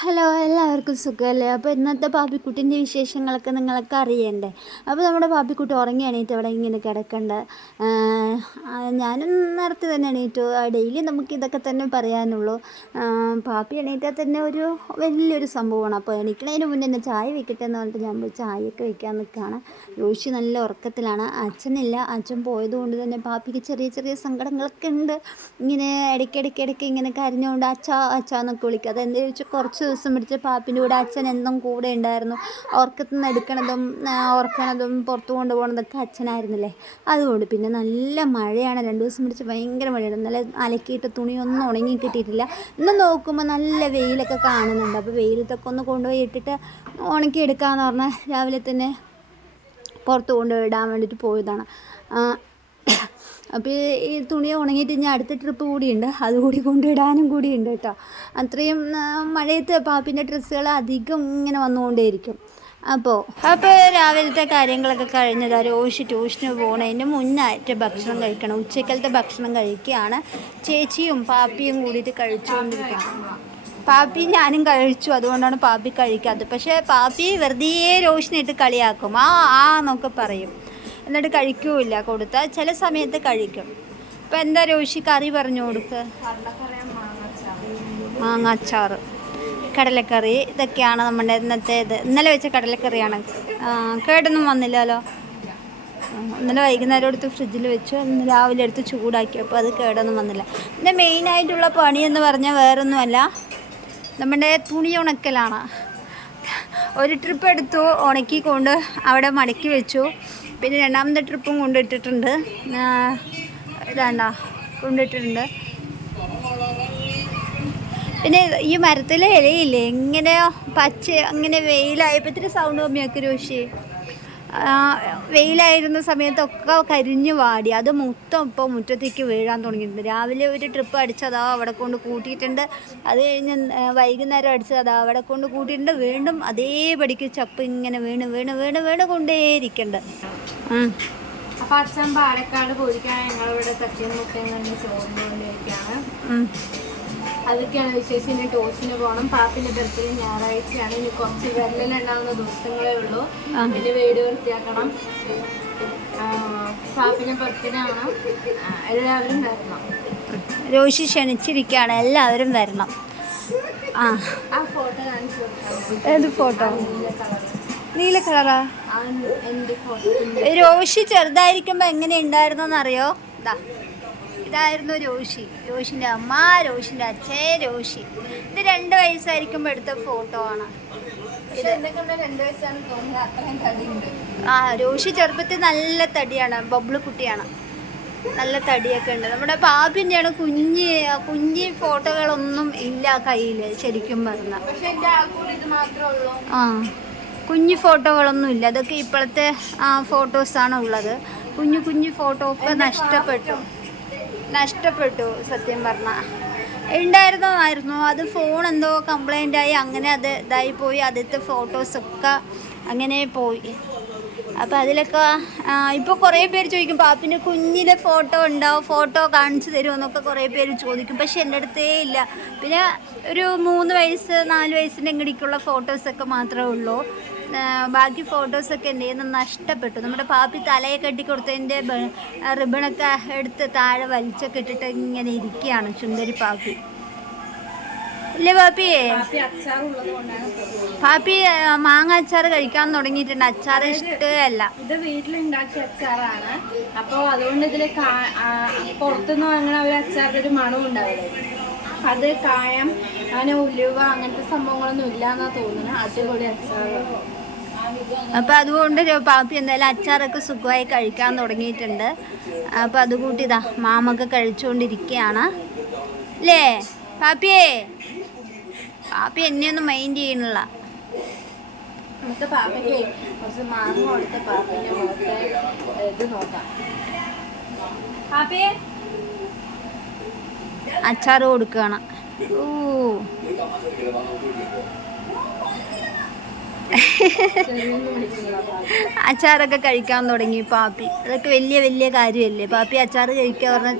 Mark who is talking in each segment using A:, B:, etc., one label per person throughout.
A: Hello എല്ലാവർക്കും സുഖമല്ലേ? അപ്പോൾ ഇന്നത്തെ പാപ്പിക്കുട്ടിന്റെ വിശേഷങ്ങളൊക്കെ നിങ്ങൾക്ക് അറിയണ്ടേ? അപ്പോൾ നമ്മുടെ പാപ്പിക്കുട്ടി ഉറങ്ങി എണീറ്റ് അവിടെ ഇങ്ങനെ കിടക്കണ്ട. ഞാനും നേരത്തെ തന്നെ എണീറ്റു. ഡെയിലി നമുക്ക് ഇതൊക്കെ തന്നെ പറയാനുള്ളൂ. പാപ്പി എണീറ്റാൽ തന്നെ ഒരു വലിയൊരു സംഭവമാണ്. അപ്പോൾ എണീക്കണതിന് മുന്നേ തന്നെ ചായ വെക്കട്ടെ എന്ന് പറഞ്ഞിട്ട് ഞാൻ പോയി ചായയൊക്കെ വെക്കാൻ നിൽക്കുകയാണ്. യോശി നല്ല ഉറക്കത്തിലാണ്. അച്ഛനില്ല. അച്ഛൻ പോയതുകൊണ്ട് തന്നെ പാപ്പിക്ക് ചെറിയ ചെറിയ സങ്കടങ്ങളൊക്കെ ഉണ്ട്. ഇങ്ങനെ ഇടയ്ക്കിടയ്ക്ക് ഇടയ്ക്ക് ഇങ്ങനെ കരഞ്ഞുകൊണ്ട് അച്ഛാ അച്ഛാന്നൊക്കെ വിളിക്കുക അതെന്താ ചോദിച്ചാൽ കുറച്ച് ദിവസം പിടിച്ച പാപ്പിന്റെ കൂടെ അച്ഛൻ എന്നും കൂടെ ഉണ്ടായിരുന്നു. ഉറക്കത്തിൽ നിന്ന് എടുക്കണതും ഉറക്കണതും പുറത്തു കൊണ്ടുപോകണതൊക്കെ അച്ഛനായിരുന്നില്ലേ? അതുകൊണ്ട് പിന്നെ നല്ല മഴയാണ്. രണ്ട് ദിവസം പിടിച്ച് ഭയങ്കര മഴയാണ്. നല്ല അലക്കിയിട്ട് തുണിയൊന്നും ഉണങ്ങി കിട്ടിയിട്ടില്ല. ഇന്ന് നോക്കുമ്പോൾ നല്ല വെയിലൊക്കെ കാണുന്നുണ്ട്. അപ്പോൾ വെയിലത്തൊക്കെ ഒന്ന് കൊണ്ടുപോയി ഇട്ടിട്ട് ഉണക്കി എടുക്കാമെന്ന് പറഞ്ഞാൽ രാവിലെ തന്നെ പുറത്ത് കൊണ്ടുപോയി ഇടാൻ വേണ്ടിയിട്ട് പോയതാണ്. അപ്പോൾ ഈ തുണി ഉണങ്ങിയിട്ട് ഞാൻ അടുത്ത ട്രിപ്പ് കൂടിയുണ്ട്. അതുകൂടി കൊണ്ടിടാനും കൂടിയുണ്ട് കേട്ടോ. അത്രയും മഴയത്ത് പാപ്പിന്റെ ഡ്രസ്സുകൾ അധികം ഇങ്ങനെ വന്നുകൊണ്ടേയിരിക്കും. അപ്പോൾ അപ്പോൾ രാവിലത്തെ കാര്യങ്ങളൊക്കെ കഴിഞ്ഞതാ. രോഷി ട്യൂഷന് പോണതിന് മുന്നായിട്ട് ഭക്ഷണം കഴിക്കണം. ഉച്ചക്കലത്തെ ഭക്ഷണം കഴിക്കുകയാണ്. ചേച്ചിയും പാപ്പിയും കൂടിയിട്ട് കഴിച്ചുകൊണ്ടിരിക്കുക പാപ്പി ഞാനും കഴിച്ചു. അതുകൊണ്ടാണ് പാപ്പി കഴിക്കാത്തത്. പക്ഷേ പാപ്പി വെറുതെ രോഷിനിട്ട് കളിയാക്കും. ആ ആ എന്നൊക്കെ പറയും. എന്നിട്ട് കഴിക്കൂല കൊടുത്താൽ ചില സമയത്ത് കഴിക്കും. അപ്പം എന്താ രോഷി കറി പറഞ്ഞു കൊടുക്ക്? മാങ്ങാച്ചാറ്. കടലക്കറി ഇതൊക്കെയാണ് നമ്മുടെ ഇന്നത്തെ ഇത് ഇന്നലെ വെച്ച കടലക്കറിയാണ്. കേടൊന്നും വന്നില്ലല്ലോ? ഇന്നലെ വൈകുന്നേരം എടുത്ത് ഫ്രിഡ്ജിൽ വെച്ചു. ഇന്ന് രാവിലെ എടുത്ത് ചൂടാക്കി അപ്പോൾ അത് കേടൊന്നും വന്നില്ല. പിന്നെ മെയിനായിട്ടുള്ള പണി എന്ന് പറഞ്ഞാൽ വേറൊന്നുമല്ല. നമ്മുടെ തുണി ഉണക്കലാണ്. ഒരു ട്രിപ്പ് എടുത്തു ഉണക്കി കൊണ്ട് അവിടെ മടക്കി വെച്ചു. പിന്നെ രണ്ടാമത്തെ ട്രിപ്പും കൊണ്ടിട്ടിട്ടുണ്ട്. ഇതാണ്ട കൊണ്ടിട്ടിട്ടുണ്ട്. പിന്നെ ഈ മരത്തിലെ ഇലയില്ലേ എങ്ങനെയോ പച്ച അങ്ങനെ വെയിലായപ്പോൾ സൗണ്ട് കമ്മിയാക്കി രോഷി. വെയിലായിരുന്ന സമയത്തൊക്കെ കരിഞ്ഞു വാടി. അത് മൊത്തം ഇപ്പോൾ മുറ്റത്തേക്ക് വീഴാൻ തുടങ്ങിയിട്ടുണ്ട്. രാവിലെ ഒരു ട്രിപ്പ് അടിച്ചതാ അവിടെ കൊണ്ട് കൂട്ടിയിട്ടുണ്ട്. അത് കഴിഞ്ഞ് വൈകുന്നേരം അടിച്ചതാ അതാ അവിടെ കൊണ്ട് കൂട്ടിയിട്ടുണ്ട്. വീണ്ടും അതേപടിക്ക് ചപ്പ് ഇങ്ങനെ വീണ് വീണ് വീണ് വീണ് കൊണ്ടേയിരിക്കുന്നുണ്ട്.
B: അപ്പൊ അച്ഛൻ പാലക്കാട് പോയിരിക്കാൻ ഞങ്ങളിവിടെ തട്ടിയും മുട്ടയും കണ്ട് ചോദിച്ചുകൊണ്ടിരിക്കുകയാണ്. അതൊക്കെയാണ് വിശേഷം. ഇനി ടോസിന് പോകണം പാപ്പിന്റെ ബർത്ത്ഡേ ഞായറാഴ്ചയാണ്. ഇനി കുറച്ച് വിരലിലുണ്ടാവുന്ന ദിവസങ്ങളേ ഉള്ളൂ. പിന്നെ വീട് വൃത്തിയാക്കണം. പാപ്പിന്റെ ബർത്ത്ഡേ ആണ് എല്ലാവരും വരണം.
A: രോഷി ക്ഷണിച്ചിരിക്കുകയാണ്. എല്ലാവരും വരണം. ആ.
B: ആ ഫോട്ടോ കാണിച്ചു കൊടുക്കാം.
A: ഏത് ഫോട്ടോ?
B: നീല
A: കളറാ.
B: ആ ഫോട്ടോ.
A: രോഷി ചെറുതായിരിക്കുമ്പോ എങ്ങനെ ഉണ്ടായിരുന്നെന്നറിയോ? ഇതാ ഇതായിരുന്നു രോഷി. രോഷിന്റെ അമ്മ രോഷിന്റെ അച്ഛൻ രോഷി. ഇത് രണ്ട് വയസ്സായിരിക്കുമ്പോൾ എടുത്ത ഫോട്ടോ ആണ്. ആ രോഷി ചെറുപ്പത്തിൽ നല്ല തടിയാണ് ബബ്ലു കുട്ടിയാണ്. നല്ല തടിയൊക്കെ ഉണ്ട്. നമ്മുടെ പാപ്പിന്റെയാണ് കുഞ്ഞ് കുഞ്ഞ് ഫോട്ടോകളൊന്നും ഇല്ല കയ്യിൽ ശരിക്കും പറഞ്ഞാൽ ആ കുഞ്ഞു ഫോട്ടോകളൊന്നും ഇല്ല. അതൊക്കെ ഇപ്പോഴത്തെ ഫോട്ടോസാണ് ഉള്ളത്. കുഞ്ഞു കുഞ്ഞു ഫോട്ടോ ഒക്കെ നഷ്ടപ്പെട്ടു. നഷ്ടപ്പെട്ടു സത്യം പറഞ്ഞാൽ ഉണ്ടായിരുന്നതായിരുന്നു അത് ഫോൺ എന്തോ കംപ്ലൈന്റ് ആയി അങ്ങനെ അത് ഇതായി പോയി. ആദ്യത്തെ ഫോട്ടോസൊക്കെ അങ്ങനെ പോയി. അപ്പോൾ അതിലൊക്കെ ഇപ്പോൾ കുറേ പേര് ചോദിക്കും പാപ്പിന്റെ കുഞ്ഞിലെ ഫോട്ടോ ഉണ്ടാവും ഫോട്ടോ കാണിച്ചു തരുമെന്നൊക്കെ കുറേ പേര് ചോദിക്കും. പക്ഷെ എന്റെ അടുത്തേ ഇല്ല. പിന്നെ ഒരു മൂന്ന് വയസ്സ് നാല് വയസ്സിന്റെ ഇങ്ങടിക്കുള്ള ഫോട്ടോസൊക്കെ മാത്രമേ ഉള്ളൂ. ബാക്കി ഫോട്ടോസൊക്കെ എന്റെ ചെയ്യുന്ന നിന്ന് നഷ്ടപ്പെട്ടു. നമ്മുടെ പാപ്പി തലയെ കെട്ടി കൊടുത്തതിന്റെ റിബണൊക്കെ എടുത്ത് താഴെ വലിച്ചൊക്കെ ഇട്ടിട്ട് ഇങ്ങനെ ഇരിക്കുകയാണ് സുന്ദരി പാപ്പി. ഇല്ലേ പാപ്പിയേ
B: പാപ്പി
A: മാങ്ങ അച്ചാർ കഴിക്കാൻ തുടങ്ങിയിട്ടുണ്ട്. അച്ചാർ ഇഷ്ടമല്ല.
B: ഇത് വീട്ടിലുണ്ടാക്കിയ അച്ചാറാണ്. അപ്പോൾ അതുകൊണ്ട് ഇതിൽ പുറത്തുനിന്ന് വാങ്ങണ ഒരു അച്ചാറിന്റെ ഒരു മണം ഉണ്ടാവില്ല. അത് കായം അങ്ങനെ ഉലുവ അങ്ങനത്തെ സംഭവങ്ങളൊന്നും ഇല്ല എന്നാ തോന്നുന്നത് അടിപൊളി അച്ചാറ്.
A: അപ്പൊ അതുകൊണ്ട് പാപ്പി എന്തായാലും അച്ചാറൊക്കെ സുഖമായി കഴിക്കാൻ തുടങ്ങിയിട്ടുണ്ട്. അപ്പൊ അത് കൂട്ടിതാ മാമൊക്കെ കഴിച്ചുകൊണ്ടിരിക്കുകയാണ്. അല്ലേ? പാപ്പിയേ? പാപ്പി എന്നെയൊന്നും മൈൻഡ് ചെയ്യണില്ല.
B: നമുക്ക് പാപ്പയ്ക്ക് കുറച്ച് മാങ്ങ കൊടുത്ത് പാപ്പിന്റെ മുഖത്തെ ഇത് നോക്കാം. പാപ്പയെ?
A: അച്ചാർ കൊടുക്കുകയാണ്. അച്ചാറൊക്കെ കഴിക്കാൻ തുടങ്ങി പാപ്പി. അതൊക്കെ വലിയ വലിയ കാര്യമല്ലേ? പാപ്പി അച്ചാർ കഴിക്കുക പറഞ്ഞാൽ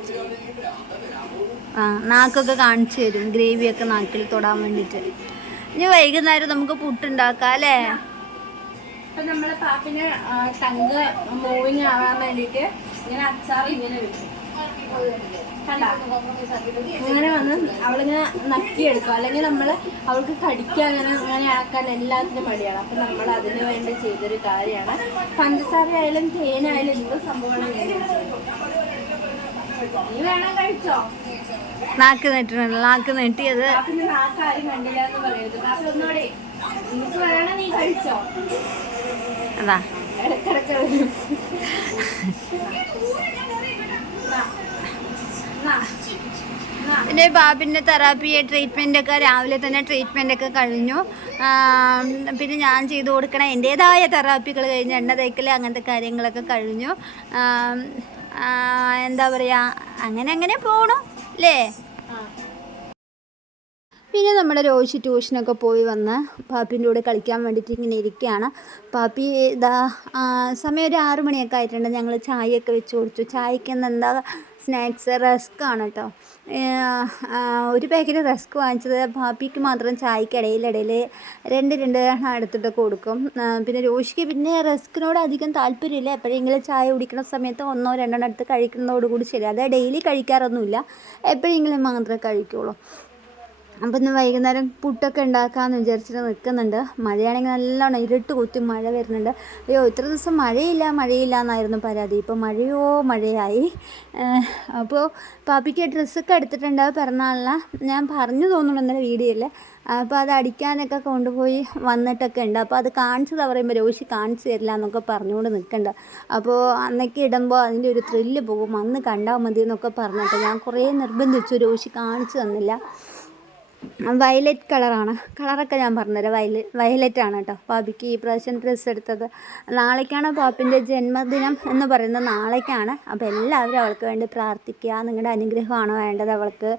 A: ആ നാക്കൊക്കെ കാണിച്ചു തരും. ഗ്രേവിയൊക്കെ നാക്കിൽ തൊടാൻ വേണ്ടിയിട്ട്. ഇനി വൈകുന്നേരം നമുക്ക് പുട്ടുണ്ടാക്കാം അല്ലേ?
B: അപ്പൊ പാപ്പിന് മൂവിങ് ആവാൻ വേണ്ടിട്ട് ഇങ്ങനെ അച്ചാർ ഇങ്ങനെ വെക്കും. ഇങ്ങനെ വന്ന് അവളിങ്ങനെ നക്കിയെടുക്കും. അല്ലെങ്കിൽ നമ്മൾ അവൾക്ക് കടിക്കാൻ അങ്ങനെ അങ്ങനെ ആക്കാൻ എല്ലാത്തിനും മടിയാണ്. അപ്പം നമ്മൾ അതിന് വേണ്ടി ചെയ്തൊരു കാര്യമാണ്. പഞ്ചസാര ആയാലും തേനായാലും എന്ത് സംഭവമാണ്. നീ വേണം കഴിച്ചോ?
A: നാക്ക് നീട്ടിട്ടുണ്ട് നാക്ക് നീട്ടിയത്
B: പാപ്പിന്റെ നാക്കാരും കണ്ടില്ല എന്ന് പറയരുത്. പാപ്പി ഒന്നുകൂടെ നിനക്ക് വേണം നീ കഴിച്ചോ?
A: അതാ.
B: ഇടക്കിടക്ക്
A: പിന്നെ ബാബിന്റെ തെറാപ്പി ട്രീറ്റ്മെന്റ് ഒക്കെ രാവിലെ തന്നെ ട്രീറ്റ്മെന്റ് ഒക്കെ കഴിഞ്ഞു പിന്നെ ഞാൻ ചെയ്തു കൊടുക്കണ എന്റേതായ തെറാപ്പികൾ കഴിഞ്ഞ് എണ്ണ തേക്കൽ അങ്ങനത്തെ കാര്യങ്ങളൊക്കെ കഴിഞ്ഞു. എന്താ പറയുക അങ്ങനെ അങ്ങനെ പോകണം അല്ലേ. പിന്നെ നമ്മുടെ രോഹിത് ട്യൂഷനൊക്കെ പോയി വന്ന് പാപ്പിന്റെ കൂടെ കളിക്കാൻ വേണ്ടിയിട്ട് ഇങ്ങനെ ഇരിക്കുകയാണ്. പാപ്പി ഇതാ സമയം ഒരു ആറ് മണിയൊക്കെ ആയിട്ടുണ്ട്. ഞങ്ങൾ ചായയൊക്കെ വെച്ച് കൊടുത്തു. ചായക്ക് എന്താ സ്നാക്സ്? റസ്ക് ആണ് കേട്ടോ. ഒരു പാക്കറ്റ് റസ്ക് വാങ്ങിച്ചത്. പാപ്പിക്ക് മാത്രം ചായക്ക് ഇടയിലിടയിൽ രണ്ട് രണ്ട് എടുത്തിട്ട് കൊടുക്കും. പിന്നെ രോഷിക്ക് പിന്നെ റസ്കിനോട് അധികം താല്പര്യമില്ല. എപ്പോഴെങ്കിലും ചായ കുടിക്കുന്ന സമയത്ത് ഒന്നോ രണ്ടെണ്ണം എടുത്ത് കഴിക്കുന്നതോടുകൂടി ശരി. അത് ഡെയിലി കഴിക്കാറൊന്നുമില്ല. എപ്പോഴെങ്കിലും മാത്രമേ കഴിക്കുള്ളൂ. അപ്പം ഇന്ന് വൈകുന്നേരം പുട്ടൊക്കെ ഉണ്ടാക്കാമെന്ന് വിചാരിച്ചിട്ട് നിൽക്കുന്നുണ്ട് മഴയാണെങ്കിൽ നല്ലോണം ഇരുട്ട് കുത്തി മഴ വരുന്നുണ്ട്. അയ്യോ ഇത്ര ദിവസം മഴയില്ല മഴയില്ല എന്നായിരുന്നു പരാതി. ഇപ്പോൾ മഴയോ മഴയായി. അപ്പോൾ പാപ്പിക്ക് ഡ്രസ്സൊക്കെ എടുത്തിട്ടുണ്ട്. പിറന്നാളിന്. ഞാൻ പറഞ്ഞു തോന്നുന്നു ഇന്നലെ വീഡിയോയിൽ. അപ്പോൾ അത് അടിക്കാനൊക്കെ കൊണ്ടുപോയി വന്നിട്ടൊക്കെ ഉണ്ട്. അപ്പോൾ അത് കാണിച്ചത് പറയുമ്പോൾ രോഷി കാണിച്ചു തരില്ല എന്നൊക്കെ പറഞ്ഞുകൊണ്ട് നിൽക്കണ്ട. അപ്പോൾ അന്നൊക്കെ ഇടുമ്പോൾ അതിന്റെ ഒരു ത്രില്ല് പോകും. അന്ന് കണ്ടാൽ മതി എന്നൊക്കെ പറഞ്ഞിട്ട് ഞാൻ കുറേ നിർബന്ധിച്ചു. രോഷി കാണിച്ചു തന്നില്ല. വയലറ്റ് കളറാണ് കളറൊക്കെ ഞാൻ പറഞ്ഞുതരാം. വയല വയലറ്റ് ആണ് കേട്ടോ. പാപ്പിക്ക് ഈ പ്രാവശ്യം ഡ്രസ്സ് എടുത്തത്. നാളേക്കാണ് പാപ്പിന്റെ ജന്മദിനം എന്ന് പറയുന്നത്. നാളേക്കാണ്. അപ്പോൾ എല്ലാവരും അവൾക്ക് വേണ്ടി പ്രാർത്ഥിക്കുക. നിങ്ങളുടെ അനുഗ്രഹമാണ് വേണ്ടത് അവൾക്ക്.